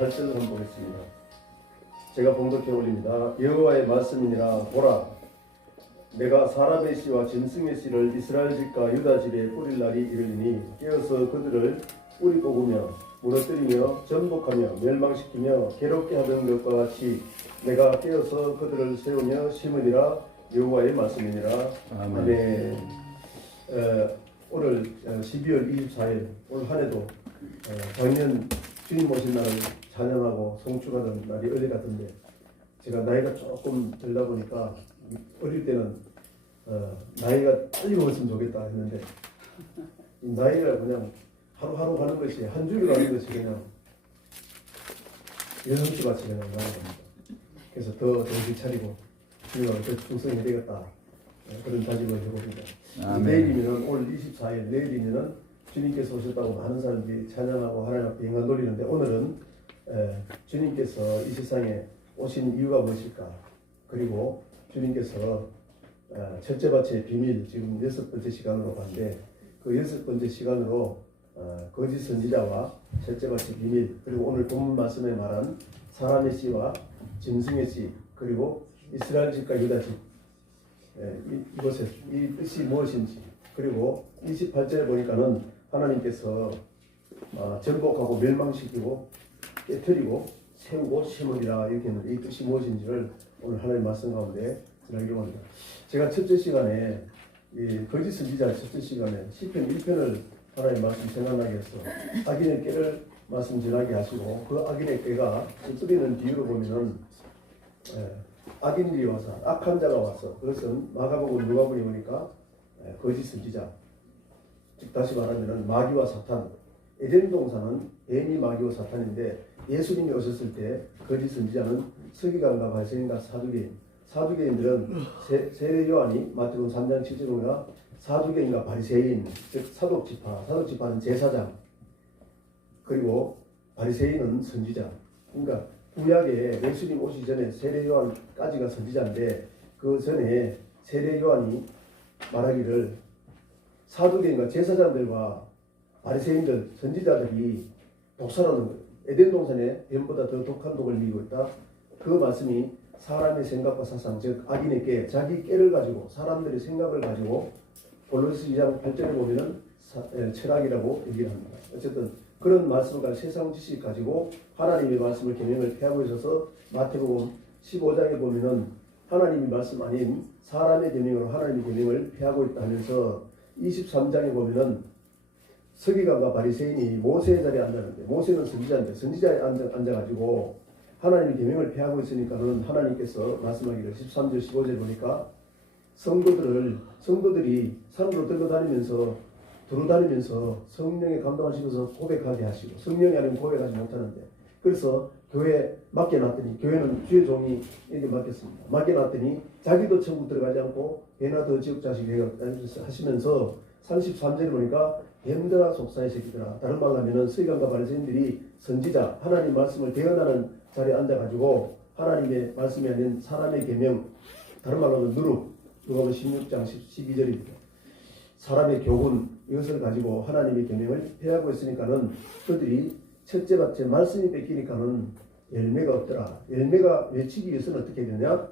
8절을 한번 보겠습니다. 제가 봉독해 올립니다. 여호와의 말씀이니라. 보라, 내가 사람의 씨와 짐승의 씨를 이스라엘 집과 유다 집에 뿌릴 날이 이르리니 깨어서 그들을 뿌리 뽑으며 무너뜨리며 전복하며 멸망시키며 괴롭게 하던 것과 같이 내가 깨어서 그들을 세우며 심으리라. 여호와의 말씀이니라. 아멘. 오늘 12월 24일 올 한해도 작년 주님 오신 날을 찬양하고 송축하던 날이 어제 같은데, 제가 나이가 조금 들다 보니까 어릴 때는 나이가 빨리 먹었으면 좋겠다 했는데, 나이가 그냥 하루하루 가는 것이, 한 주일 가는 것이 그냥 연수같이 그냥 나는 겁니다. 그래서 더 정신 차리고 주님하고 더 충성해야 되겠다, 그런 다짐을 해봅니다. 내일이면 올 24일 내일이면 주님께서 오셨다고 많은 사람들이 찬양하고 하나님 앞에 영광 돌리는데, 오늘은 주님께서 이 세상에 오신 이유가 무엇일까, 그리고 주님께서 첫째 밭의 비밀, 지금 6번째 시간으로 가는데, 그 6번째 시간으로 거짓 선지자와 첫째 밭의 비밀, 그리고 오늘 본문 말씀에 말한 사람의 씨와 짐승의 씨, 그리고 이스라엘 집과 유다 집, 이것의 이 뜻이 무엇인지, 그리고 28절에 보니까는 하나님께서 전복하고 멸망시키고 깨뜨리고 세우고 심으리라 이렇게 했는데, 이 뜻이 무엇인지를 오늘 하나님 말씀 가운데 전하기로 합니다. 제가 첫째 시간에 이 거짓 선지자 첫째 시간에 시편 1편을 하나님 말씀 생각나게 해서 악인의 깨를 말씀 전하게 하시고, 그 악인의 깨가 쓰리는 비유로 보면은 악인들이 와서, 악한 자가 와서, 그것은 마가복음 누가복음에 보니까 거짓 선지자, 즉 다시 말하면 마귀와 사탄, 에덴 동산은 뱀이 마귀와 사탄인데, 예수님이 오셨을 때 거짓 선지자는 서기관과 바리새인과 사두개인들은 세례 요한이 마태복음 3장 7절에 보니까 사두개인과 바리새인, 즉 사독지파는 제사장, 그리고 바리새인은 선지자. 그러니까 구약에 예수님 오시기 전에 세례 요한까지가 선지자인데, 그 전에 세례 요한이 말하기를 사두개인과 제사장들과 바리새인들, 선지자들이 독살하는 거예요. 에덴 동산에 뱀보다 더 독한 독을 미고 있다. 그 말씀이 사람의 생각과 사상, 즉 악인의 깨, 자기 깨를 가지고, 사람들의 생각을 가지고, 골로새 2장 8절에 보면은 철학이라고 얘기를 합니다. 어쨌든 그런 말씀을 가지고, 세상 지식 가지고 하나님의 말씀을 계명을 폐하고 있어서, 마태복음 15장에 보면은 하나님의 말씀 아닌 사람의 계명으로 하나님의 계명을 폐하고 있다 하면서, 23장에 보면은 서기관과 바리새인이 모세의 자리에 앉았는데, 모세는 선지자인데 선지자에 앉아가지고 하나님의 계명을 폐하고 있으니까는 하나님께서 말씀하기를 13절 15절 보니까 성도들이 산으로 들어다니면서 성령에 감동하시면서 고백하게 하시고, 성령이 아니면 고백하지 못하는데, 그래서 교회에 맡겨놨더니, 교회는 주의 종이 이렇게 맡겼습니다. 맡겨놨더니 자기도 천국 들어가지 않고 배나 더 지옥 자식이 하시면서 33절에 보니까 뱀들아 속사의 새끼들아, 다른 말로 하면은 서기관과 바리새인들이 선지자, 하나님 말씀을 대언하는 자리에 앉아가지고 하나님의 말씀이 아닌 사람의 계명, 다른 말로 하면 누가복음 16장 12절입니다. 사람의 교훈, 이것을 가지고 하나님의 계명을 폐하고 있으니까는 그들이 첫째 밭에 말씀이 뺏기니까는 열매가 없더라. 열매가 맺히기 위해서는 어떻게 되냐?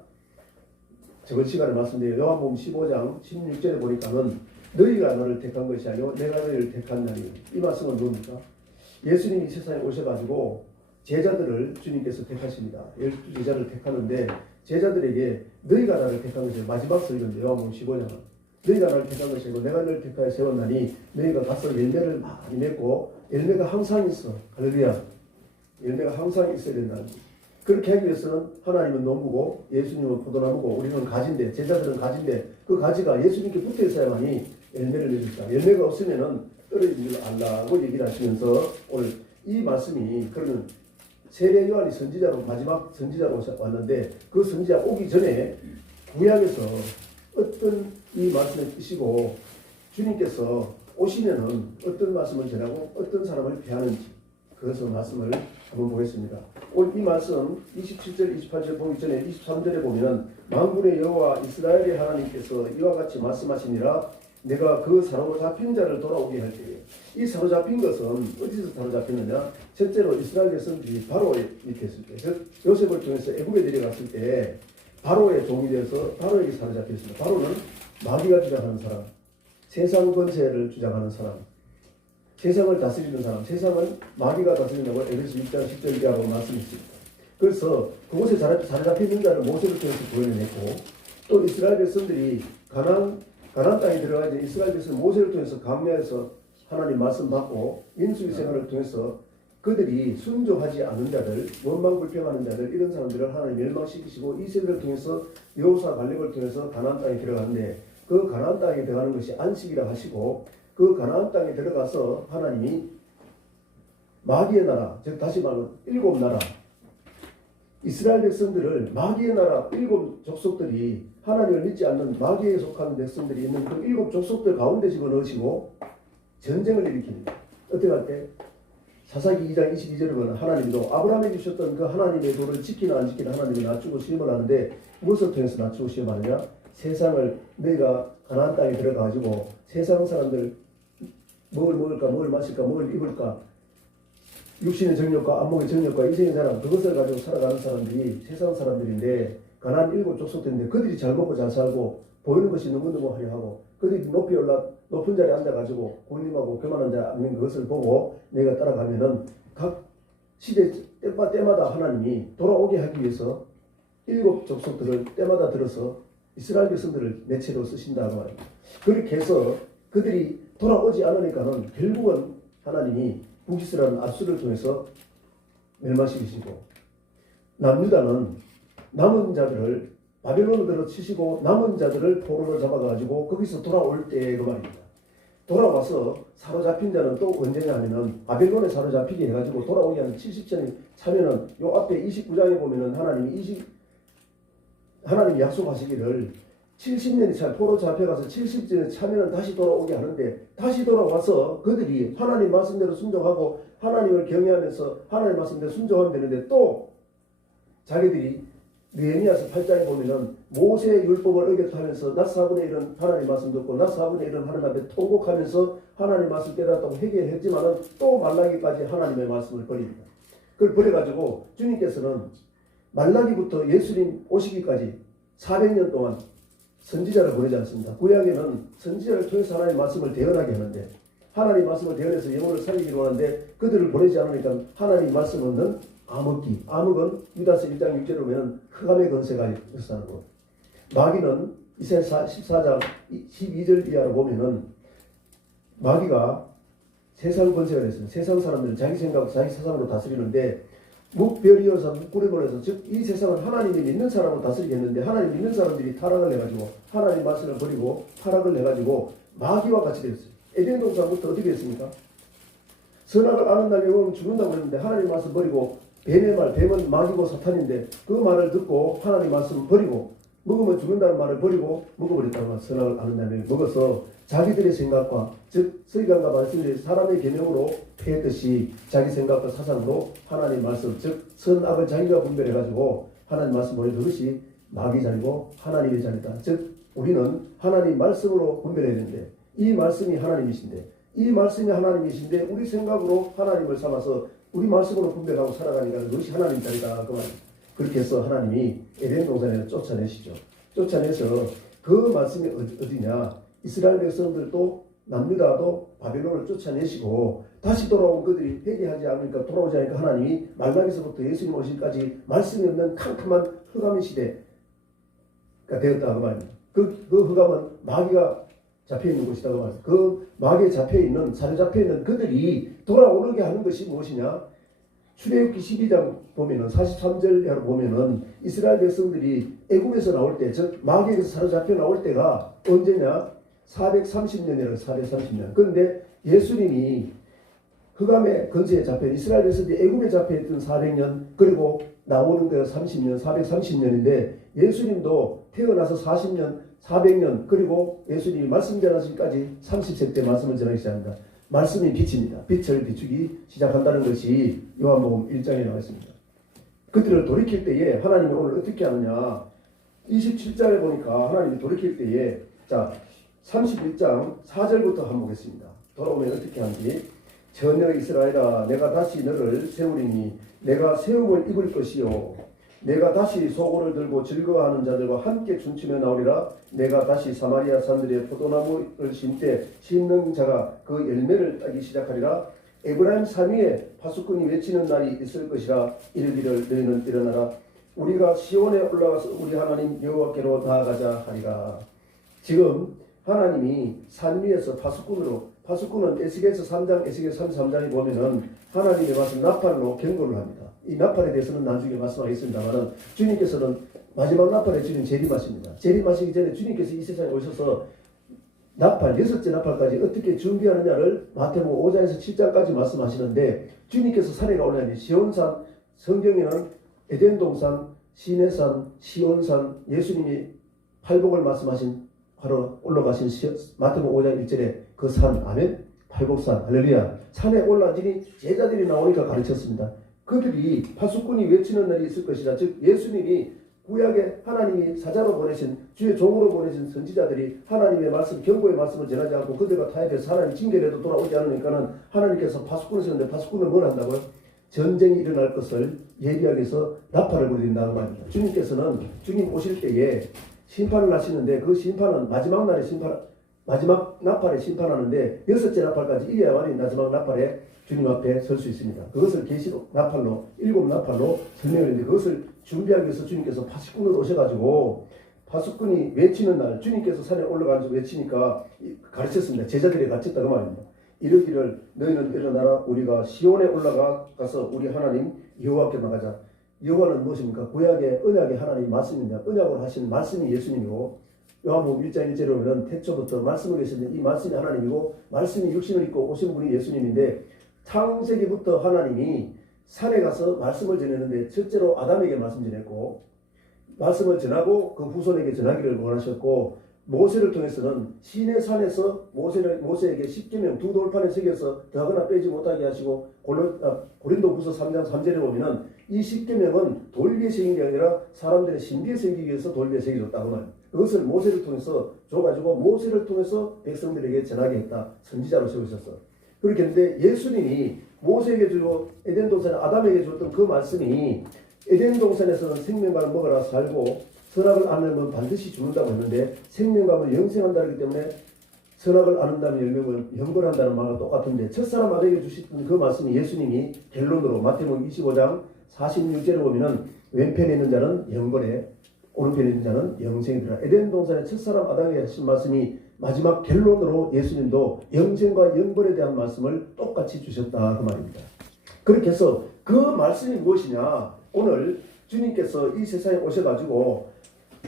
저번 시간에 말씀드린 요한복음 15장 16절에 보니까는 너희가 나를 택한 것이 아니고 내가 너희를 택한다니. 이 말씀은 뭡니까? 예수님이 이 세상에 오셔가지고 제자들을 주님께서 택하십니다. 12제자를 택하는데, 제자들에게 너희가 나를 택한 것이 마지막 설교인데, 요한복음 15장은 너희가 나를 택한 것이 아니고 내가 너희를 택하여 세웠나니 너희가 가서 열매를 많이 맺고, 열매가 항상 있어. 할렐루야. 열매가 항상 있어야 된다. 그렇게 하기 위해서는 하나님은 나무고 예수님은 포도나무고 우리는 가지인데, 제자들은 가지인데, 그 가지가 예수님께 붙어 있어야만이 열매를 맺을까. 열매가 없으면은 떨어진 줄 안다고 얘기를 하시면서, 오늘 이 말씀이, 그러면 세례 요한이 선지자로, 마지막 선지자로 왔는데, 그 선지자 오기 전에 구약에서 어떤 이 말씀을 뜻이고, 주님께서 오시면은 어떤 말씀을 전하고 어떤 사람을 폐하는지, 그것을 말씀을 한번 보겠습니다. 오늘 이 말씀 27절 28절 보기 전에 23절에 보면 만군의 여호와 이스라엘의 하나님께서 이와 같이 말씀하시니라. 내가 그 사로잡힌 자를 돌아오게 할 때에 이 사로잡힌 것은 어디서 사로잡혔느냐? 첫째로 이스라엘 백성들이 바로의 밑에 있을 때, 즉 요셉을 통해서 애굽에 내려갔을 때 바로의 종이 되어서 바로에게 사로잡혔습니다. 바로는 마귀가 주장하는 사람, 세상 권세를 주장하는 사람, 세상을 다스리는 사람, 세상은 마귀가 다스린다고 에베소 6장 10절 이하로 말씀했습니다. 그래서 그곳에 사로잡힌 자를 모세를 통해서 구원해냈고 또 이스라엘 백성들이 가나안 땅에 들어가 이제 이스라엘 백성 모세를 통해서 강야에서 하나님 말씀 받고 민수기 생활을 통해서 그들이 순종하지 않는 자들, 원망 불평하는 자들 이런 사람들을 하나님 멸망시키시고 이 세대를 통해서 여호사 갈렙을 통해서 가나안 땅에 들어가는데 그 가나안 땅에 들어가는 것이 안식이라 하시고 그 가나안 땅에 들어가서 하나님이 마귀의 나라, 즉 다시 말하면 7나라 이스라엘 백성들을 마귀의 나라 7 족속들이 하나님을 믿지 않는 마귀에 속하는 백성들이 있는 그 7 족속들 가운데 집어넣으시고 전쟁을 일으킵니다. 어떻게 할 때? 사사기 2장 22절에 보면 하나님도 아브라함에게 주셨던 그 하나님의 도를 지키나 안 지키나 하나님이 낮추고 시험을 하는데 무엇을 통해서 낮추고 시험하느냐? 세상을 너희가 가나안 땅에 들어가가지고 세상 사람들 뭘 먹을까 뭘 마실까 뭘 입을까 육신의 정욕과 안목의 정욕과 이생의 사람 그것을 가지고 살아가는 사람들이 세상 사람들인데 가나안 7 족속들인데 그들이 잘 먹고 잘 살고 보이는 것이 너무너무 화려하고 그들이 높이 높은 자리에 앉아가지고 군림하고 교만한 자 앉는 그것을 보고 내가 따라가면은 각 시대 때마다 하나님이 돌아오게 하기 위해서 7 족속들을 때마다 들어서 이스라엘 백성들을 매체로 쓰신다고 말입니다. 그렇게 해서 그들이 돌아오지 않으니까는 결국은 하나님이 북이스라엘 압수를 통해서 멸망시키시고 남유다는 남은 자들을 바벨론으로 치시고 남은 자들을 포로로 잡아가지고 거기서 돌아올 때 그 말입니다. 돌아와서 사로잡힌 자는 또 언제냐 하면은 바벨론에 사로잡히게 해가지고 돌아오게 하는 70년이 차면은 요 앞에 29장에 보면은 하나님이 약속하시기를 70년이 차 포로 잡혀가서 70년이 차면은 다시 돌아오게 하는데 다시 돌아와서 그들이 하나님 말씀대로 순종하고 하나님을 경외하면서 하나님 말씀대로 순종하면 되는데 또 자기들이 느헤미야서 8장에 보면은 모세의 율법을 어겼다면서 낮 4분의 1은 하나님 말씀 듣고 낮 4분의 1은 하나님 앞에 통곡하면서 하나님 말씀 깨달았다고 회개했지만은 또 말라기까지 하나님의 말씀을 버립니다. 그걸 버려가지고 주님께서는 말라기부터 예수님 오시기까지 400년 동안 선지자를 보내지 않습니다. 구약에는 선지자를 통해서 하나님의 말씀을 대언하게 하는데 하나님 말씀을 대언해서 영혼을 살리기로 하는데 그들을 보내지 않으니까 하나님 말씀 없는 암흑기, 암흑은 유다서 1장 6절에 보면 흑암의 권세가 있었다는 것. 마귀는 이사야 14장 12절 이하로 보면은 마귀가 세상 권세가 됐습니다. 세상 사람들은 자기 생각, 자기 사상으로 다스리는데 묵별이어서 묵구레벌에서 즉 이 세상을 하나님이 믿는 사람으로 다스리겠는데 하나님 믿는 사람들이 타락을 해가지고 하나님 말씀을 버리고 타락을 해가지고 마귀와 같이 되었어요. 에덴 동산부터 어떻게 됐습니까? 선악을 아는 날에 먹으면 죽는다고 했는데 하나님 말씀 버리고 뱀의 말, 뱀은 마귀고 사탄인데 그 말을 듣고 하나님 말씀을 버리고 먹으면 죽는다는 말을 버리고 먹어버렸다고 선악을 아는 날에 먹어서 자기들의 생각과 즉 서기관과 말씀드린 사람의 계명으로 패했듯이 자기 생각과 사상으로 하나님 말씀 즉 선악을 자기가 분별해가지고 하나님 말씀 버린 그것이 마귀 자리고 하나님의 자리다. 즉 우리는 하나님 말씀으로 분별해야 되는데 이 말씀이 하나님이신데 이 말씀이 하나님이신데 우리 생각으로 하나님을 삼아서 우리 말씀으로 분별하고 살아가니까 그것이 하나님 자리다. 그 말입니다. 그렇게 해서 하나님이 에덴 동산에서 쫓아내시죠. 쫓아내서 그 말씀이 어디냐? 이스라엘 백성들도 남유다도 바벨론을 쫓아내시고 다시 돌아온 그들이 회개하지 않으니까 돌아오지 않으니까 하나님이 말라기서부터 예수님 오실까지 말씀이 없는 캄캄한 흑암의 시대가 되었다. 그 말입니다. 그 흑암은 마귀가 잡혀있는 곳이다. 그 말입니다. 그 마귀에 잡혀있는 사료 잡혀있는 그들이 돌아오게 하는 것이 무엇이냐? 출애굽기 12장 보면은 43절 보면은 이스라엘 백성들이 애굽에서 나올 때, 즉 마귀에서 사로잡혀 나올 때가 언제냐? 430년이라고 430년. 그런데 예수님이 흑암의 근세에 잡혀 이스라엘 백성들이 애굽에 잡혀있던 400년 그리고 나오는 데가 30년, 430년인데 예수님도 태어나서 40년, 400년 그리고 예수님이 말씀 전하시기까지 30세 때 말씀을 전하기 시작합니다. 말씀이 빛입니다. 빛을 비추기 시작한다는 것이 요한복음 1장에 나와 있습니다. 그들을 돌이킬 때에 하나님이 오늘 어떻게 하느냐? 27장에 보니까 하나님이 돌이킬 때에 자 31장 4절부터 한번 보겠습니다. 돌아오면 어떻게 하는지. 전혀 이스라엘아, 내가 다시 너를 세우리니 내가 세움을 입을 것이요 내가 다시 소고를 들고 즐거워하는 자들과 함께 춤추며 나오리라. 내가 다시 사마리아 산들의 포도나무를 심때 심는 자가 그 열매를 따기 시작하리라. 에브라임 산 위에 파수꾼이 외치는 날이 있을 것이라. 이르기를 너희는 일어나라. 우리가 시온에 올라가서 우리 하나님 여호와께로 나아가자 하리라. 지금 하나님이 산 위에서 파수꾼은 에스겔서 3장, 에스겔 33장에 보면은 하나님의 말씀 나팔로 경고를 합니다. 이 나팔에 대해서는 나중에 말씀하겠습니다만은 주님께서는 마지막 나팔에 주님 재림하십니다. 재림하시기 전에 주님께서 이 세상에 오셔서 나팔, 6째 나팔까지 어떻게 준비하느냐를 마태복음 5장에서 7장까지 말씀하시는데, 주님께서 산에 올라가니 시온산, 성경에는 에덴동산, 시내산, 시온산, 예수님이 팔복을 말씀하신 바로 올라가신 마태복음 5장 1절에 그 산, 아멘, 팔복산, 할렐루야. 산에 올라지니 제자들이 나오니까 가르쳤습니다. 그들이 파수꾼이 외치는 날이 있을 것이다. 즉 예수님이 구약에 하나님이 사자로 보내신, 주의 종으로 보내신 선지자들이 하나님의 말씀, 경고의 말씀을 전하지 않고 그들과 타협해서 하나님 징계라도 돌아오지 않으니까는 하나님께서 파수꾼을 쓰는데, 파수꾼은 뭘 한다고요? 전쟁이 일어날 것을 예비하기 위해서 나팔을 불린다는 말입니다. 주님께서는 주님 오실 때에 심판을 하시는데, 그 심판은 마지막 날에 마지막 나팔에 심판하는데 6째 나팔까지 이래야만이 마지막 나팔에 주님 앞에 설 수 있습니다. 그것을 계시록 나팔로, 7나팔로 설명했는데, 그것을 준비하기 위해서 주님께서 파수꾼으로 오셔가지고 파수꾼이 외치는 날, 주님께서 산에 올라가서 외치니까 가르쳤습니다. 제자들이 가르쳤다 그 말입니다. 이르기를 너희는 일어나라. 우리가 시온에 올라가서 우리 하나님 여호와께 나가자. 여호와는 무엇입니까? 구약의 언약의 하나님 말씀입니다. 언약을 하신 말씀이 예수님이고, 요한복음 1장 1절에 보면 태초부터 말씀을 계시는데 이 말씀이 하나님이고 말씀이 육신을 입고 오신 분이 예수님인데, 창세기부터 하나님이 산에 가서 말씀을 전했는데 첫째로 아담에게 말씀 전했고, 말씀을 전하고 그 후손에게 전하기를 원하셨고, 모세를 통해서는 시내 산에서 모세에게 십계명 두 돌판에 새겨서 더하거나 빼지 못하게 하시고, 고린도후서 3장 3절에 보면은 이 십계명은 돌비에 새긴 게 아니라 사람들의 신비에 새기기 위해서 돌비에 새겨졌다고 말입니다. 그것을 모세를 통해서 줘가지고 모세를 통해서 백성들에게 전하게 했다. 선지자로 세우셨어. 그렇게 했는데 예수님이 모세에게 주고 에덴 동산에 아담에게 줬던 그 말씀이, 에덴 동산에서는 생명과를 먹으라 살고 선악을 알면 반드시 죽는다고 했는데, 생명과는 영생한다기 때문에 선악을 아는다면 열명을 형벌한다는 말과 똑같은데, 첫사람 아담에게 주셨던 그 말씀이 예수님이 결론으로 마태복음 25장 46절에 보면은 왼편에 있는 자는 영벌에, 오른편에 있는 자는 영생이더라. 에덴 동산의 첫사람 아담에게 하신 말씀이 마지막 결론으로 예수님도 영생과 영벌에 대한 말씀을 똑같이 주셨다 그 말입니다. 그렇게 해서 그 말씀이 무엇이냐, 오늘 주님께서 이 세상에 오셔가지고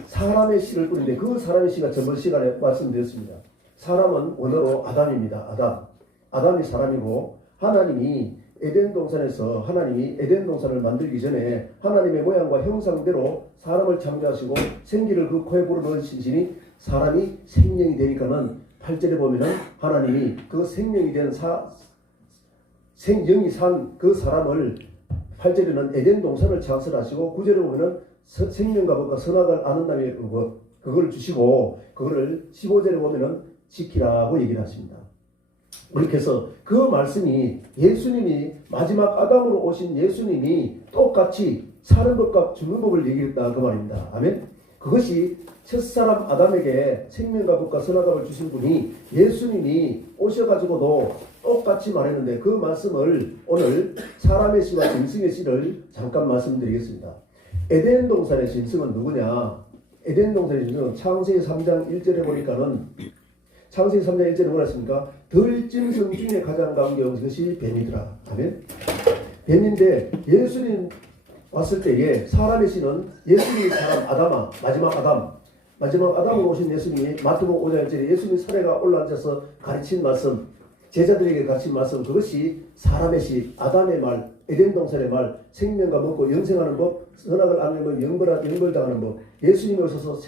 사람의 씨를 뿌리는데, 그 사람의 씨가 저번 시간에 말씀드렸습니다. 사람은 원어로 아담입니다. 아담이 사람이고, 하나님이 에덴 동산에서 하나님이 에덴 동산을 만들기 전에 하나님의 모양과 형상대로 사람을 창조하시고 생기를 그 코에 불어넣으시니 사람이 생명이 되니까는 8절에 보면은 하나님이 그 생명이 된 영이 산 그 사람을 8절에는 에덴 동산을 창설하시고, 9절에 보면은 생명과 법과 선악을 아는 다음에 그걸 주시고, 그거를 15절에 보면은 지키라고 얘기를 하십니다. 그렇게 해서 그 말씀이 예수님이 마지막 아담으로 오신 예수님이 똑같이 사는 법과 죽는 법을 얘기했다 그 말입니다. 아멘. 그것이 첫사람 아담에게 생명과 법과 선악을 주신 분이 예수님이 오셔가지고도 똑같이 말했는데, 그 말씀을 오늘 사람의 씨와 짐승의 씨를 잠깐 말씀드리겠습니다. 에덴 동산의 짐승은 누구냐? 에덴 동산의 짐승은 창세기 3장 1절에 보니까는, 창세기 3장 1절에 뭐라 했습니까? 들짐승 중에 가장 가까운 것이 뱀이더라. 아멘. 뱀인데 예수님 왔을 때에 사람의 씨는 예수님의 사람 아담아, 마지막 아담으로 오신 예수님이 마태복음 5장 1절에 예수님 사례가 올라앉아서 가르친 말씀, 제자들에게 가르친 말씀, 그것이 사람의 씨, 아담의 말, 에덴 동산의 말, 생명과 먹고 영생하는 법, 선악을 아는 영벌당하는 법, 예수님이 오셔서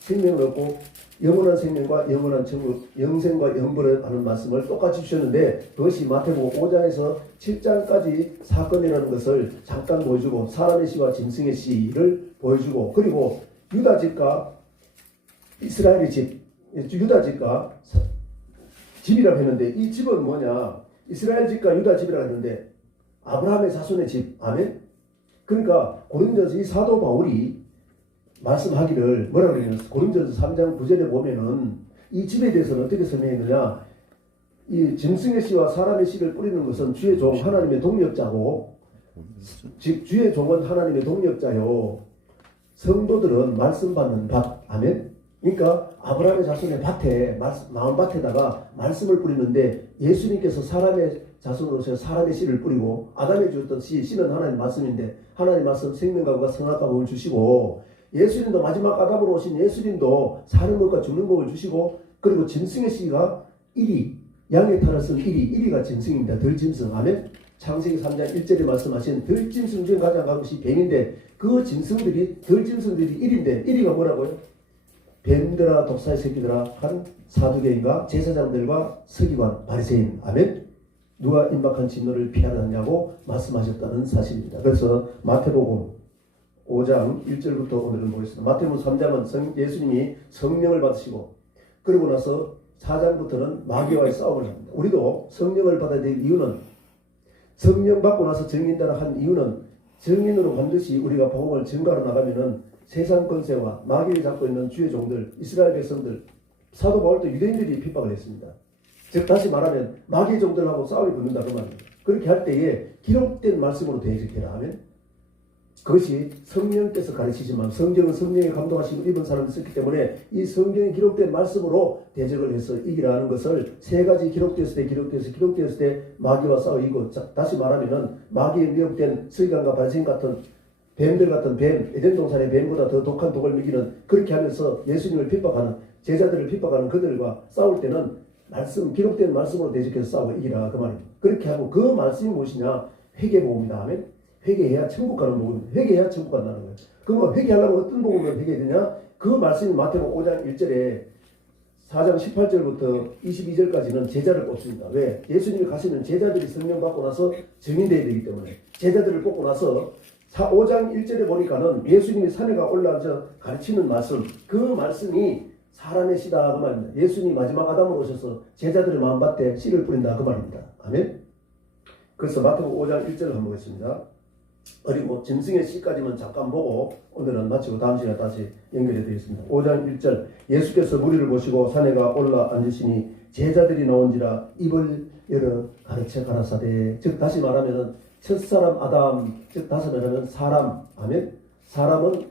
생명을 얻고 영원한 생명과 영원한 천국, 영생과 영벌을 하는 말씀을 똑같이 주셨는데, 그것이 마태복음 5장에서 7장까지 사건이라는 것을 잠깐 보여주고, 사람의 씨와 짐승의 씨를 보여주고, 그리고 유다 집과 이스라엘의 집, 유다 집과 집이라고 했는데 이 집은 뭐냐? 이스라엘 집과 유다 집이라고 했는데 아브라함의 자손의 집. 아멘. 그러니까 고린도서 이 사도 바울이 말씀하기를 뭐라고 그러냐면 고린도서 3장 9절에 보면은 이 집에 대해서는 어떻게 설명했느냐? 이 짐승의 씨와 사람의 씨를 뿌리는 것은 주의 종 하나님의 동력자고, 즉 주의 종은 하나님의 동력자요, 성도들은 말씀 받는 밭. 아멘. 그러니까 아브라함의 자손의 밭에 마음 밭에다가 말씀을 뿌리는데 예수님께서 사람의 자손으로서 사람의 씨를 뿌리고 아담에 주었던 씨는 하나님 말씀인데 하나님 말씀 생명과 선악과 법을 주시고 예수님도 마지막 아담으로 오신 예수님도 사는 것과 죽는 법을 주시고 그리고 짐승의 씨가 이리 양의 탈을 쓴 이리가 짐승입니다. 들짐승. 아멘. 창세기 3장 1절에 말씀하신 들짐승 중에 가장 작은 것이 뱀인데 그 짐승들이 들짐승들이 일인데 이리가 뭐라고요? 뱀들아 독사의 새끼들아 한 사두개인과 제사장들과 서기관 바리새인. 아멘. 누가 임박한 진노를 피하느냐고 말씀하셨다는 사실입니다. 그래서 마태복음 5장 1절부터 오늘은 보겠습니다. 마태복음 3장은 예수님이 성령을 받으시고 그리고 나서 4장부터는 마귀와의 싸움을 합니다. 우리도 성령을 받아야 될 이유는 성령 받고 나서 증인되라 한 이유는 증인으로 반드시 우리가 복음을 증가로 나가면은 세상 권세와 마귀를 잡고 있는 주의 종들, 이스라엘 백성들, 사도 바울도 유대인들이 핍박을 했습니다. 즉 다시 말하면 마귀의 종들하고 싸움이 붙는다 그 말입니다. 그렇게 할 때에 기록된 말씀으로 대적해라 하면 그것이 성령께서 가르치지만 성경은 성령의 감동하심을 입은 사람이 썼기 때문에 이 성경에 기록된 말씀으로 대적을 해서 이기라는 것을 세 가지 기록되었을 때 마귀와 싸워 이기고 다시 말하면은 마귀에 미혹된 서기관과 바리새인 같은 뱀들 같은 뱀, 에덴 동산의 뱀보다 더 독한 독을 먹이는 그렇게 하면서 예수님을 핍박하는 제자들을 핍박하는 그들과 싸울 때는 말씀 기록된 말씀으로 대적해서 싸우고 이기라 그 말입니다. 그렇게 하고 그 말씀이 무엇이냐? 회개복음이다 하면 회개해야 천국 가는 복음입니다. 회개해야 천국 간다는 거예요. 그럼 회개하려면 어떤 복음을 회개해야 되냐? 그 말씀이 마태복음 5장 1절에 4장 18절부터 22절까지는 제자를 뽑습니다. 왜? 예수님이 가시는 제자들이 성령 받고 나서 증인되어야 되기 때문에 제자들을 뽑고 나서 5장 1절에 보니까는 예수님이 산에가 올라와서 가르치는 말씀 그 말씀이 사람의 씨다 그 말입니다. 예수님이 마지막 아담으로 오셔서 제자들의 마음밭에 씨를 뿌린다 그 말입니다. 아멘. 그래서 마태복음 5장 1절을 한번 보겠습니다. 그리고 짐승의 씨까지만 잠깐 보고 오늘은 마치고 다음 시간에 다시 연결해 드리겠습니다. 5장 1절 예수께서 무리를 보시고 산에가 올라 앉으시니 제자들이 나온지라 입을 열어 가르쳐 가라사대. 즉 다시 말하면은 첫사람 아담, 즉 다시 말하면 사람. 아멘. 사람은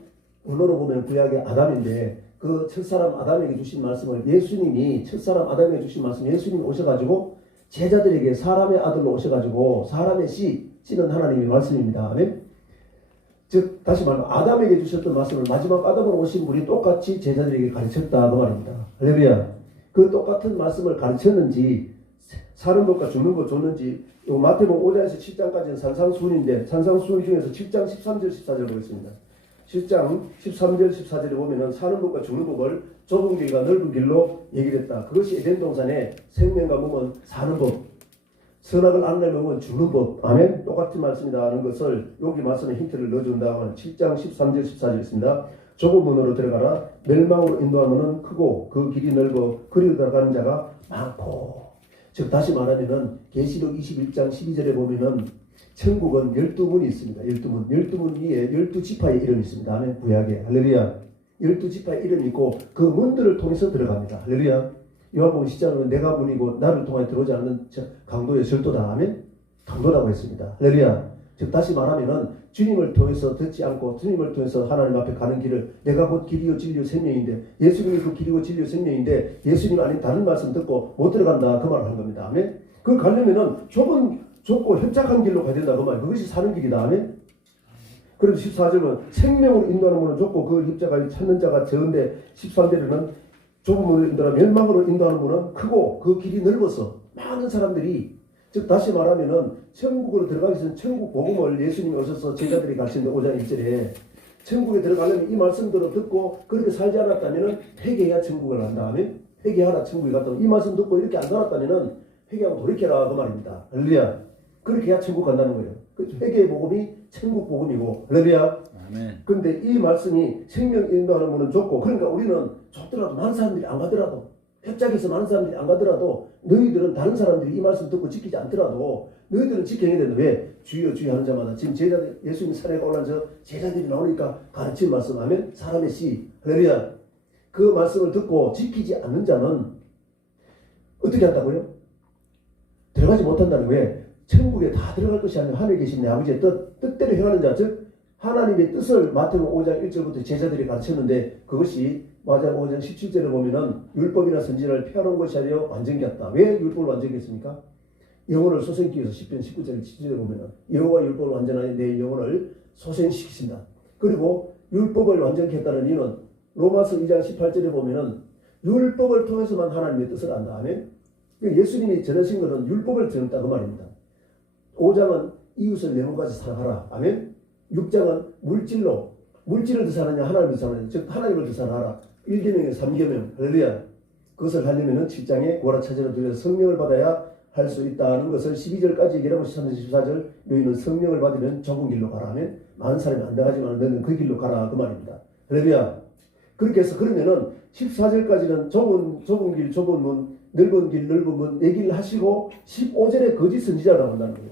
언어로 보면 구약의 아담인데 그 첫사람 아담에게 주신 말씀을 예수님이 첫사람 아담에게 주신 말씀 예수님이 오셔가지고 제자들에게 사람의 아들로 오셔가지고 사람의 씨는 하나님의 말씀입니다. 아멘. 즉 다시 말하면 아담에게 주셨던 말씀을 마지막 아담으로 오신 분이 똑같이 제자들에게 가르쳤다 그 말입니다. 할렐루야. 그 똑같은 말씀을 가르쳤는지 사는 것과 죽는 것 줬는지 이 마태복음 5장에서 7장까지는 산상수훈인데 산상수훈 중에서 7장 13절 14절 보겠습니다. 7장 13절 14절에 보면은 사는 법과 죽는 법을 좁은 길과 넓은 길로 얘기를 했다. 그것이 에덴 동산의 생명과 몸은 사는 법, 선악을 안 내면 죽는 법. 아멘. 똑같은 말씀이다 하는 것을 여기 말씀에 힌트를 넣어준다고 하는 7장 13절 14절 있습니다. 좁은 문으로 들어가라. 멸망으로 인도하면은 크고 그 길이 넓어 그리로 들어가는 자가 많고. 즉 다시 말하면은 계시록 21장 12절에 보면은 천국은 12문이 있습니다. 12문. 12문 위에 12지파의 이름이 있습니다. 아멘. 구약에. 할렐루야. 12지파의 이름이 있고 그 문들을 통해서 들어갑니다. 할렐루야. 요한복음 10장은 내가 문이고 나를 통해 들어오지 않는 강도의 절도다. 아멘. 강도라고 했습니다. 할렐루야. 즉 다시 말하면은 주님을 통해서 듣지 않고 주님을 통해서 하나님 앞에 가는 길을 내가 곧 길이요 진리요 생명인데 예수님이 그 길이고 진리요 생명인데 예수님 아닌 다른 말씀 듣고 못 들어간다 그 말을 한 겁니다. 아멘. 그걸 가려면은 좁고 협착한 길로 가야 된다 그 말. 그것이 사는 길이다. 아멘. 그래서 14절은 생명으로 인도하는 문은 좁고 그 입자가 찾는 자가 적은데 13절에는 좁은 문으로 인도하는 멸망으로 인도하는 문은 크고 그 길이 넓어서 많은 사람들이 즉 다시 말하면은 천국으로 들어가기 전에 천국 복음을 예수님이 오셔서 제자들이 가르치는데 5장 1절에 천국에 들어가려면 이 말씀대로 듣고 그렇게 살지 않았다면은 회개해야 천국을 간다. 아멘. 회개하라 천국에 갔다. 이 말씀 듣고 이렇게 안 살았다면은 회개하고 돌이켜라 그 말입니다. 할렐루야. 그렇게 해야 천국 간다는 거예요. 그 회개의 복음이 천국 복음이고 할렐루야. 그런데 이 말씀이 생명 인도하는 분은 좋고, 그러니까 우리는 좋더라도 많은 사람들이 안 가더라도, 협작에서 많은 사람들이 안 가더라도, 너희들은 다른 사람들이 이 말씀 듣고 지키지 않더라도 너희들은 지켜야 되는데, 왜? 주여 주여 하는 자마다 지금 제자들, 예수님 산에 올라온 저 제자들이 나오니까 가르친 말씀하면 사람의 씨, 할렐루야, 그 말씀을 듣고 지키지 않는 자는 어떻게 한다고요? 들어가지 못한다는 거예요. 왜? 천국에 다 들어갈 것이 아니라 하늘에 계신 내 아버지의 뜻대로 행하는 자, 즉 하나님의 뜻을 마태복음 5장 1절부터 제자들이 가르쳤는데, 그것이 마태복음 5장 17절에 보면은 율법이나 선지자를 폐하는 것이 아니라 완전케 했다. 왜 율법을 완전케 했습니까? 영혼을 소생시키기 위해서 10편 19절 17절에 보면은 여호와 율법을 완전하니 내 영혼을 소생시키신다. 그리고 율법을 완전케 했다는 이유는 로마서 2장 18절에 보면은 율법을 통해서만 하나님의 뜻을 안다. 아멘. 예수님이 전하신 것은 율법을 전했다 그 말입니다. 5장은 이웃을 내 몸까지 사랑하라. 아멘. 6장은 물질을 더 사랑하냐 하나님을 더 사랑하냐, 즉 하나님을 더 사랑하라. 1계명에 3계명, 할렐루야. 그것을 하려면 7장에 고라 차지를 두려서 성령을 받아야 할 수 있다는 것을 12절까지 얘기하고 13절 14절 너희는 성령을 받으면 좁은 길로 가라 하면 많은 사람이 안 나가지만 너는 그 길로 가라 그 말입니다. 할렐루야. 그렇게 해서 그러면은 14절까지는 좁은 길 좁은 문, 넓은 길 넓은 문 내 길 하시고 15절에 거짓 선지자가 나온다는 거예요.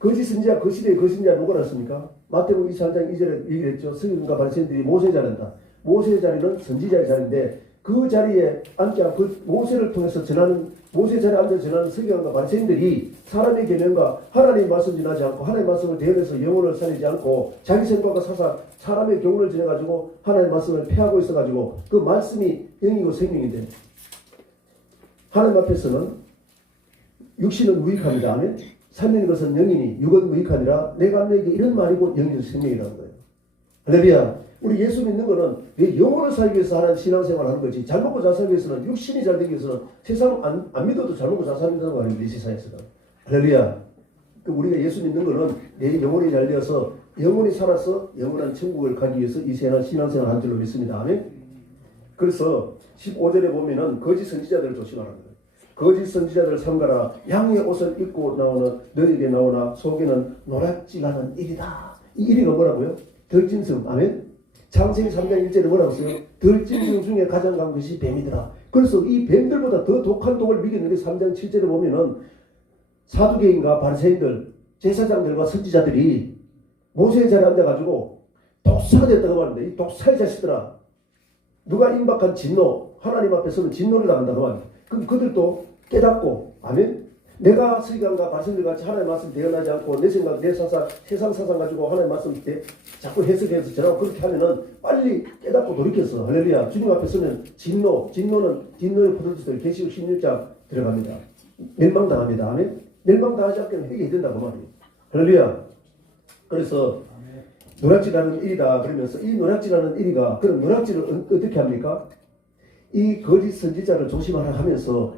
거짓 선지자, 그 시대의 거짓 선지자 누가 났습니까? 마태복음 23장 2절에 얘기했죠. 서기관과 바리새인들이 모세의 자리다. 모세의 자리는 선지자의 자리인데, 그 자리에 앉자 그 모세를 통해서 전하는, 모세 자리에 앉아 전하는 서기관과 바리새인들이 사람의 계명과 하나님의 말씀 전하지 않고 하나님의 말씀을 대언해서 영혼을 살리지 않고 자기 생각과 사상, 사람의 교훈을 전해가지고 하나님의 말씀을 폐하고 있어가지고 그 말씀이 영이고 생명인데, 하나님 앞에서는 육신은 무익합니다. 아멘. 살리는 것은 영이니 육은 무익하니라. 내가 너에게 이런 말이고 영이고 생명이라는 거예요. 할렐루야. 우리 예수 믿는 거는 내 영혼을 살기 위해서 하는 신앙생활을 하는 거지, 잘 먹고 잘 살기 위해서는, 육신이 잘 되기 위해서는 세상 안 믿어도 잘 먹고 잘 살린다는 거 아닙니까? 이 세상에서는. 할렐루야. 우리가 예수 믿는 거는 내 영혼이 잘 되어서 영혼이 살아서 영원한 천국을 가기 위해서 이 세상 신앙생활을 한 줄로 믿습니다. 아멘. 그래서 15절에 보면은 거짓 선지자들을 조심하라는 거예요. 거짓 선지자들을 삼가라. 양의 옷을 입고 나오는 너에게 나오나 속에는 노략질하는 일이다. 이 일이가 뭐라고요? 덜짐승. 아멘. 창세기 3장 1절에 뭐라고 써요? 덜짐승 중에 가장 강한 것이 뱀이더라. 그래서 이 뱀들보다 더 독한 독을 먹이는 게 3장 7절에 보면은 사두개인과 바리새인들, 제사장들과 선지자들이 모세의 자리에 앉아가지고 독사가 됐다고 하는데, 이 독사의 자식들아, 누가 임박한 진노, 하나님 앞에서는 진노를 당한다고 합니다. 그럼 그들도 깨닫고, 아멘. 내가 서기관과 바리새인들 같이 하나님의 말씀 대언하지 않고 내 생각, 내 사상, 세상 사상 가지고 하나님의 말씀 때 자꾸 해석해서 전하고 그렇게 하면은 빨리 깨닫고 돌이켰어. 할렐루야. 주님 앞에 서면 진노는 진노의 포도주들 계시록 16장 들어갑니다. 멸망당합니다. 아멘. 멸망당하지 않게는 회개해야 된다고 말이에요. 할렐루야. 그래서 노략질하는 일이다 그러면서, 이 노략질하는 일이가, 그런 노략질을 어떻게 합니까? 이 거짓 선지자를 조심하라 하면서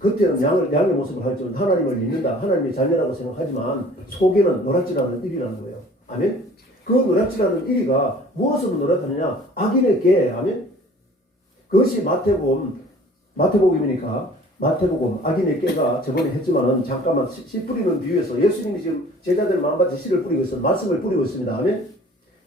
겉에는 양의 모습을 하지만 하나님을 믿는다, 하나님의 자녀라고 생각하지만 속에는 노략질하는 일이라는 거예요. 아멘. 그 노략질하는 일이가 무엇으로 노략하느냐? 악인의 깨. 아멘. 그것이 마태복음이니까 마태복음 악인의 깨가 저번에 했지만은 잠깐만 씨 뿌리는 비유에서 예수님이 지금 제자들 마음밭에 씨를 뿌리고 있어요. 말씀을 뿌리고 있습니다. 아멘.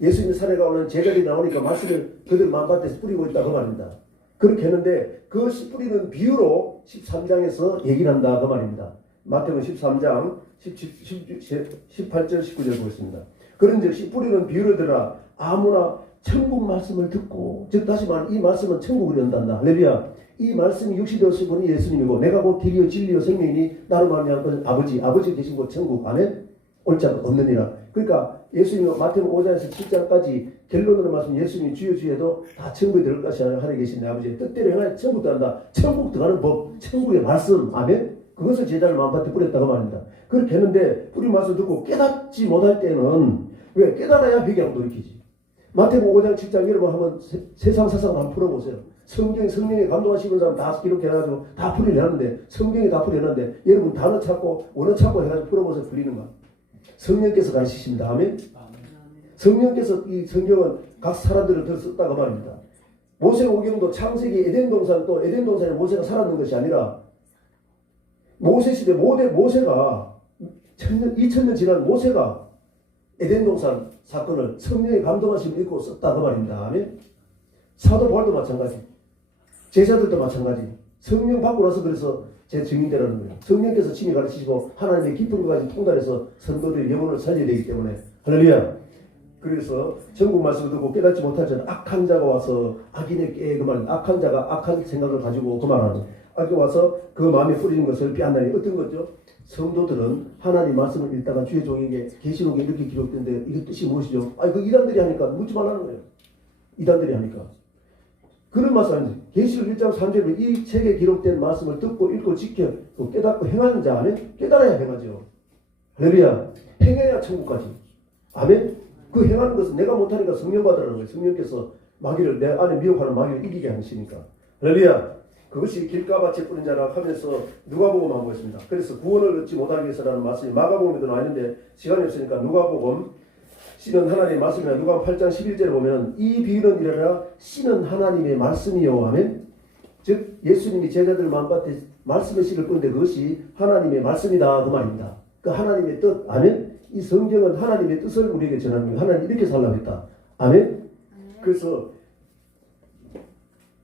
예수님이 산에 가오는 제자들이 나오니까 말씀을 그들 마음밭에서 뿌리고 있다 그 말입니다. 그렇게 했는데 그 씨 뿌리는 비유로 13장에서 얘기를 한다 그 말입니다. 마태복음 13장 18절 19절 보겠습니다. 그런즉 씨 뿌리는 비유를 들으라. 아무나 천국 말씀을 듣고, 즉 다시 말하면 이 말씀은 천국을 연단다. 할렐루야. 이 말씀이 육시되어서 분이 예수님이고 내가 곧 길이요 진리요 생명이니 나를 말미암은 아버지 계신 곳 천국 안에 옳지 않고 없느니라. 그러니까 예수님은 마태복음 5장에서 7장까지 결론으로 말씀, 예수님이 주여 주여도 다 천국에 들어갈 것이 아니라 하늘에 계신 내 아버지의 뜻대로 행하여 천국 들어간다. 천국 들어가는 법, 천국의 말씀. 아멘. 그것을 제자를 마음밭에 뿌렸다고 말합니다. 그렇게 했는데 뿌린 말씀 듣고 깨닫지 못할 때는, 왜? 깨달아야 회개하고 돌이키지. 마태복음 5장 7장 여러분 한번 세상 사상을 한번 풀어보세요. 성령에 감동하시는 사람 다 기록해가지고 다 풀이해놨는데, 성경에 다 풀이해놨는데 여러분 단어 찾고 원어 찾고 해가지고 풀어보세요. 풀리는가? 성령께서 가르치십니다. 아멘. 성령께서 이 성경은 각 사람들을 더 썼다고 말입니다. 모세오경도 창세기 에덴 동산, 또 에덴 동산에 모세가 살았는 것이 아니라 모세 시대 모세가 2000년 지난 모세가 에덴 동산 사건을 성령의 감동하심을 입고 썼다 그 말입니다. 아멘. 사도 바울도 마찬가지. 제자들도 마찬가지. 성령 받고 나서 그래서 제 증인되라는 거예요. 성령께서 친히 가르치시고 하나님의 깊은 것까지 통달해서 성도들의 영혼을 살려야 되기 때문에 할렐루야. 그래서 전국 말씀을 듣고 깨닫지 못할 자는 악한 자가 와서 악인의 깨 그 말 악한 자가 악한 생각을 가지고 그 말하는 악이 와서 그 마음에 뿌리는 것을 빼앗나니 어떤 거죠? 성도들은 하나님 말씀을 읽다가 주의 종에게 계시록에 이렇게 기록된데 이게 뜻이 무엇이죠? 그 이단들이 하니까 묻지 말라는 거예요. 이단들이 하니까. 그런 말씀 아니죠. 계시록 1장 3절에 이 책에 기록된 말씀을 듣고 읽고 지켜 또 깨닫고 행하는 자 아멘. 깨달아야 행하죠. 할렐루야. 행해야 천국까지. 아멘. 그 행하는 것은 내가 못하니까 성령 받으라는 거예요. 성령께서 마귀를 내 안에 미혹하는 마귀를 이기게 하시니까. 할렐루야. 그것이 길가밭에 뿌린 자라 하면서 누가복음 한번 보겠습니다. 그래서 구원을 얻지 못하기 위해서라는 말씀이 마가복음에도 나와 있는데 시간이 없으니까 누가복음 씨는 하나님의 말씀이나 누가 8장 11절에 보면 이 비유는 이래라 씨는 하나님의 말씀이요 하면 즉 예수님이 제자들 마음밭에 말씀의 씨를 뿌는데 그것이 하나님의 말씀이다 그 말입니다. 그 하나님의 뜻 아멘. 이 성경은 하나님의 뜻을 우리에게 전하는 거예요. 하나님 이렇게 살라고 했다. 아멘. 그래서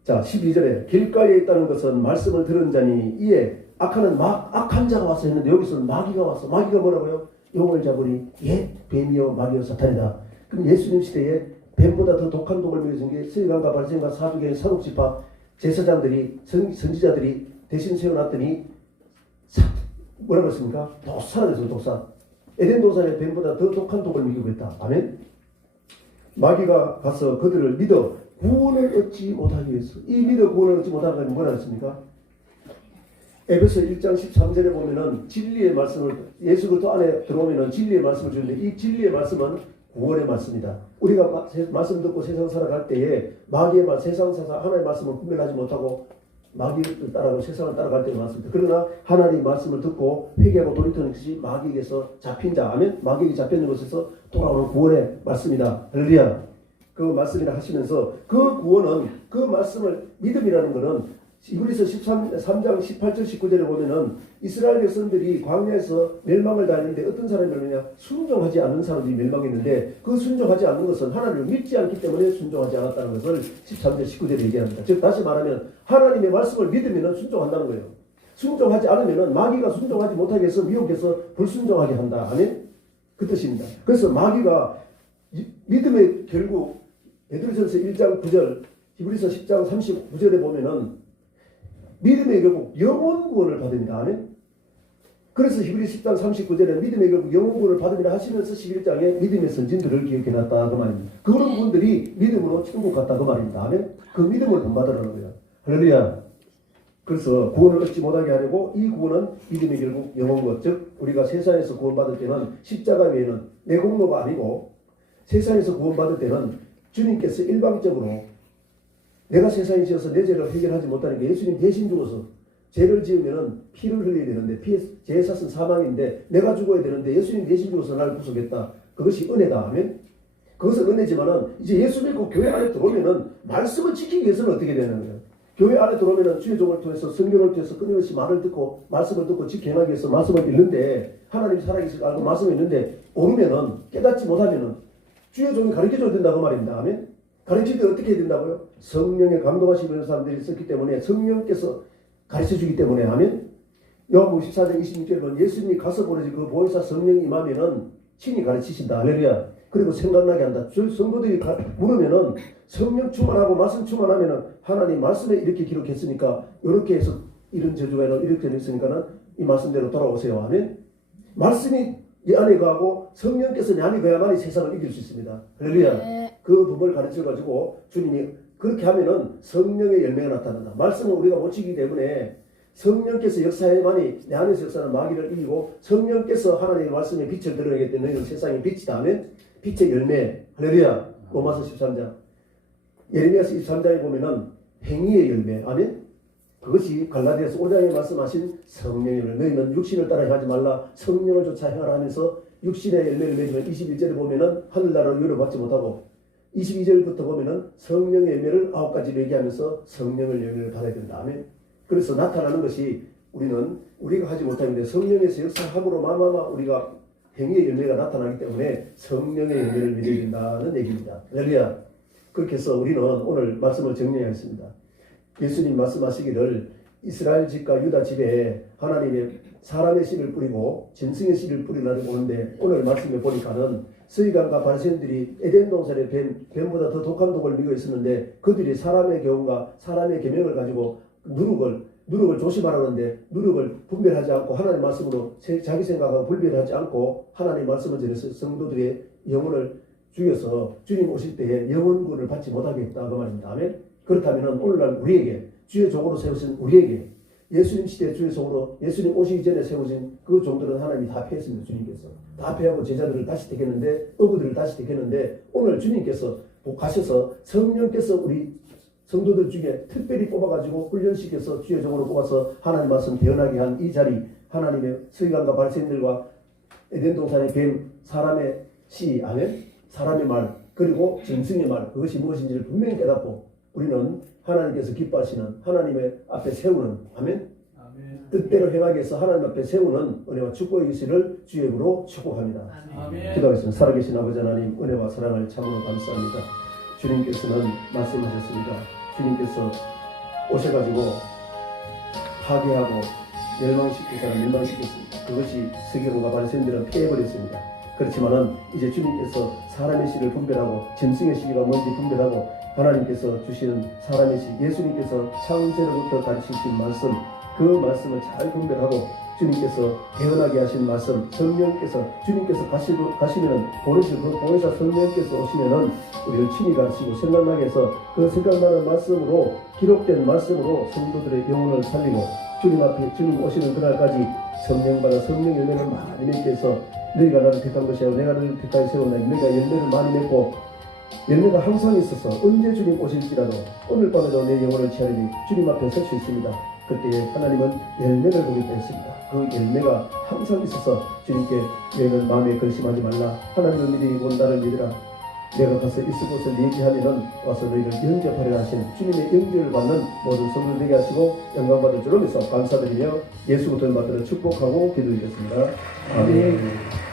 자 12절에 길가에 있다는 것은 말씀을 들은 자니 이에 악한 자가 와서 했는데 여기서는 마귀가 와서 마귀가 뭐라고요? 용을 잡으니 옛 뱀이요 마귀요 사탄이다. 그럼 예수님 시대에 뱀보다 더 독한 독을 먹여준 게 서기관과 바리새인과 사두개인 사독지파 제사장들이 선지자들이 대신 세워놨더니 뭐라고 했습니까? 독사라고 했어요. 독사. 에덴 동산에 뱀보다 더 독한 독을 먹이고 있다. 아멘. 마귀가 가서 그들을 믿어 구원을 얻지 못하기 위해서 이 믿어 구원을 얻지 못하는 건 뭐라 했습니까? 에베소 1장 13절에 보면은 진리의 말씀을 예수 그리스도 안에 들어오면은 진리의 말씀을 주는데 이 진리의 말씀은 구원의 말씀이다. 우리가 말씀 듣고 세상 살아갈 때에 마귀의 말, 세상 사사 하나님의 말씀을 분별하지 못하고 마귀를 따라가고 세상을 따라갈 때가 많습니다. 그러나 하나님의 말씀을 듣고 회개하고 돌이키는 것이 마귀에게서 잡힌 자, 아멘. 마귀에게 잡혀있는 것에서 돌아오는 구원의 말씀이다. 할렐루야. 그 말씀이라 하시면서 그 구원은 그 말씀을 믿음이라는 것은 이브리서 3장 18절 19절에 보면은 이스라엘 백성들이 광야에서 멸망을 당했는데 어떤 사람이 그러냐 순종하지 않는 사람들이 멸망했는데 그 순종하지 않는 것은 하나님을 믿지 않기 때문에 순종하지 않았다는 것을 13절 19절에 얘기합니다. 즉 다시 말하면 하나님의 말씀을 믿으면 순종한다는 거예요. 순종하지 않으면 마귀가 순종하지 못하게 해서 미혹해서 불순종하게 한다. 아멘? 그 뜻입니다. 그래서 마귀가 믿음의 결국 베드로전서 1장 9절 히브리서 10장 39절에 보면은 믿음의 결국 영원 구원을 받습니다. 아멘. 그래서 히브리 10장 39절에 믿음의 결국 영원 구원을 받으리라 하시면서 11장에 믿음의 선진들을 기억해놨다 그 말입니다. 그런 분들이 믿음으로 천국 갔다 그 말입니다. 아멘. 그 믿음을 본받으라는 거예요. 할렐루야. 그래서 구원을 얻지 못하게 하려고 이 구원은 믿음의 결국 영원 것, 즉 우리가 세상에서 구원받을 때는 십자가 외에는 내 공로가 아니고 세상에서 구원받을 때는 주님께서 일방적으로 내가 세상에 지어서 내 죄를 해결하지 못하는 게 예수님 대신 죽어서 죄를 지으면은 피를 흘려야 되는데 죄의 삭은 사망인데 내가 죽어야 되는데 예수님 대신 죽어서 나를 구속했다. 그것이 은혜다 하면 그것은 은혜지만은 이제 예수 믿고 교회 안에 들어오면은 말씀을 지키기 위해서는 어떻게 되는 거예요? 교회 안에 들어오면은 주의 종을 통해서 성경을 통해서 끊임없이 말을 듣고 말씀을 듣고 지켜나기 위해서 말씀을 읽는데 하나님 살아계실 알고 말씀을 읽는데 오르면은 깨닫지 못하면은 주의 종이 가르쳐줘야 된다고 말입니다. 아멘. 가르칠 때 어떻게 해야 된다고요? 성령의 감동하시는 사람들이 있었기 때문에 성령께서 가르쳐주기 때문에 하면 요한복음 14장 26절에 보면 예수님이 가서 보내지 그 보혜사 성령이 임하면은 친히 가르치신다. 할렐루야. 그리고 생각나게 한다. 성도들이 물으면은 성령 충만하고 말씀 충만하면은 하나님 말씀에 이렇게 기록했으니까 이렇게 해서 이런 저주가 이렇게 됐으니까는 이 말씀대로 돌아오세요 하면 말씀이 내 안에 거하고 성령께서 내 안에 거야만이 세상을 이길 수 있습니다. 할렐루야. 네. 그 부분을 가르쳐가지고 주님이 그렇게 하면은 성령의 열매가 나타난다. 말씀을 우리가 못 지키기 때문에 성령께서 역사해야만이 내 안에서 역사하는 마귀를 이기고 성령께서 하나님의 말씀에 빛을 드러내기 때문에 너희는 세상에 빛이다 하면 빛의 열매. 할렐루야. 로마서 13장. 예레미야서 23장에 보면은 행위의 열매. 아멘. 그것이 갈라디아서 5장에 말씀하신 성령의 열매. 너희는 육신을 따라 하지 말라. 성령을 쫓아 행하라 하면서 육신의 열매를 맺으면 21절에 보면은 하늘나라를 위로받지 못하고 22절부터 보면은 성령의 열매를 9가지로 얘기하면서 성령의 열매를 받아야 된다. 아멘. 그래서 나타나는 것이 우리가 하지 못하는데 성령에서 역사함으로 마마마 우리가 행위의 열매가 나타나기 때문에 성령의 열매를 믿어야 된다는 얘기입니다. 할렐루야. 그렇게 해서 우리는 오늘 말씀을 정리하겠습니다. 예수님 말씀하시기를 이스라엘 집과 유다 집에 하나님의 사람의 씨를 뿌리고 짐승의 씨를 뿌리라고 보는데 오늘 말씀에 보니까는 서기관과 바리새인들이 에덴 동산의 뱀보다 더 독한 독을 미고 있었는데 그들이 사람의 교훈과 사람의 계명을 가지고 누룩을 조심하라는데 누룩을 분별하지 않고 하나님 말씀으로 자기 생각하고 분별하지 않고 하나님 말씀을 전해서 성도들의 영혼을 죽여서 주님 오실 때에 영혼구원을 받지 못하게 했다 그 말입니다. 아멘. 그렇다면 오늘날 우리에게 주의 종으로 세우신 우리에게 예수님 시대 주의 종으로 예수님 오시기 전에 세우신 그 종들은 하나님이 다 패했습니다. 주님께서 다 패하고 제자들을 다시 택했는데 어부들을 다시 택했는데 오늘 주님께서 가셔서 성령께서 우리 성도들 중에 특별히 뽑아가지고 훈련시켜서 주의 종으로 뽑아서 하나님 말씀 대언하게 한 이 자리 하나님의 서기관과 바리새인들과 에덴 동산의 뱀 사람의 씨 아멘 사람의 말 그리고 짐승의 말 그것이 무엇인지를 분명히 깨닫고 우리는 하나님께서 기뻐하시는 하나님의 앞에 세우는 아멘 뜻대로 행하게 해서 하나님 앞에 세우는 은혜와 축복의 계시를 주의 이름으로 축복합니다. 기도하겠습니다. 살아계신 아버지 하나님 은혜와 사랑을 참으로 감사합니다. 주님께서는 말씀하셨습니다. 주님께서 오셔가지고 파괴하고 멸망시킬 사람 멸망시켰습니다. 그것이 서기관과 바리새인들은 피해버렸습니다. 그렇지만은 이제 주님께서 사람의 씨를 분별하고 짐승의 씨가 뭔지 분별하고 하나님께서 주시는 사람의 씨 예수님께서 창세로부터 가르치신 말씀 그 말씀을 잘 분별하고 주님께서 대언하게 하신 말씀 성령께서 주님께서 가시면은 보내사 성령께서 오시면은 우리를 친히 가르치고 생각나게 해서 그 생각나는 말씀으로 기록된 말씀으로 성도들의 영혼을 살리고 주님 앞에 주님 오시는 그날까지 성령받아 성령 열매를 많이 맺게 해서 너희가 나를 택한 것이 아니라 내가 너희를 택하여 세웠나니 너희가 열매를 많이 맺고 열매가 항상 있어서 언제 주님 오실지라도 오늘 밤에도 내 영혼을 취하리니 주님 앞에 설 수 있습니다. 그때 하나님은 열매를 보겠다 했습니다. 그 열매가 항상 있어서 주님께 너희는 마음에 근심하지 말라. 하나님을 믿으고 나를 믿으라. 내가 가서 있을 곳을 얘기하면은 와서 너희를 영접하리라 하신 주님의 영접을 받는 모든 성도들 되게 하시고 영광받을 줄로 믿어 감사드리며 예수 그리스도를 받들어 축복하고 기도드리겠습니다. 아멘.